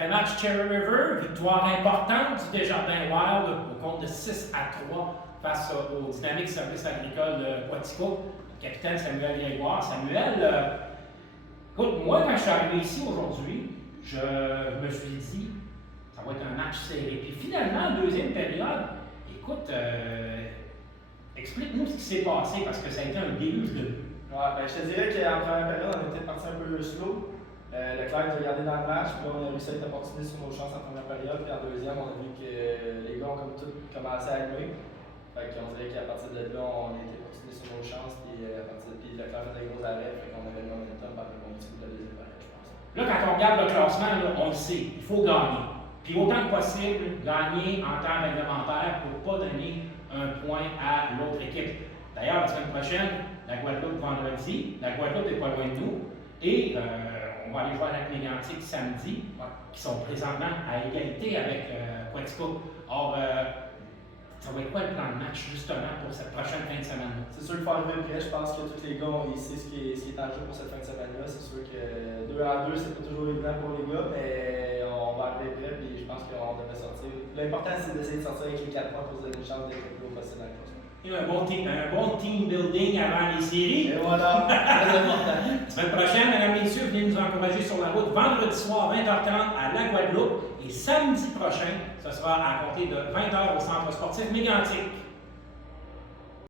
Après match Cherry River, victoire importante du Desjardins Wild au compte de 6-3 face au Dynamique Service Agricole Quatico. Le capitaine Samuel Grégoire. Samuel, écoute, moi quand je suis arrivé ici aujourd'hui, je me suis dit, ça va être un match serré. Puis finalement, deuxième période, écoute, explique-nous ce qui s'est passé parce que ça a été un déluge de buts. Ouais, ben, je te dirais qu'en première période, on était parti un peu slow. Leclerc nous a gardé dans le match, puis on a réussi à être opportuniste sur nos chances en première période. Puis en deuxième, on a vu que les gars ont comme tout commencé à allumer. Fait qu'on dirait qu'à partir de là, on a été opportuniste sur nos chances. Puis à partir de puis Leclerc fait des gros arrêts, fait qu'on avait le momentum pendant le bon petit bout de la deuxième période, je pense. Là, quand on regarde le classement, là, on le sait, il faut gagner. Puis autant que possible, gagner en temps réglementaire pour ne pas donner un point à l'autre équipe. D'ailleurs, la semaine prochaine, la Guadeloupe vendredi, la Guadeloupe n'est pas loin de nous. Et on va aller jouer avec Mégantic samedi, qui sont présentement à égalité avec Quatico. Or, ça va être quoi le plan de match justement pour cette prochaine fin de semaine? C'est sûr qu'il faut arriver prêt. Je pense que tous les gars ont ici ce qui est en jeu pour cette fin de semaine-là. C'est sûr que 2 à 2, c'est pas toujours évident pour les gars, mais on va arriver prêt et je pense qu'on devrait sortir. L'important, c'est d'essayer de sortir avec les 4 points pour se donner une chance d'être le plus haut possible dans le classement. Un bon team building avant les séries. Et voilà, très important. La semaine prochaine, mesdames et messieurs, venez nous encourager sur la route vendredi soir 20h30 à la Guadeloupe et samedi prochain, ce sera à compter de 20h au Centre sportif Mégantic.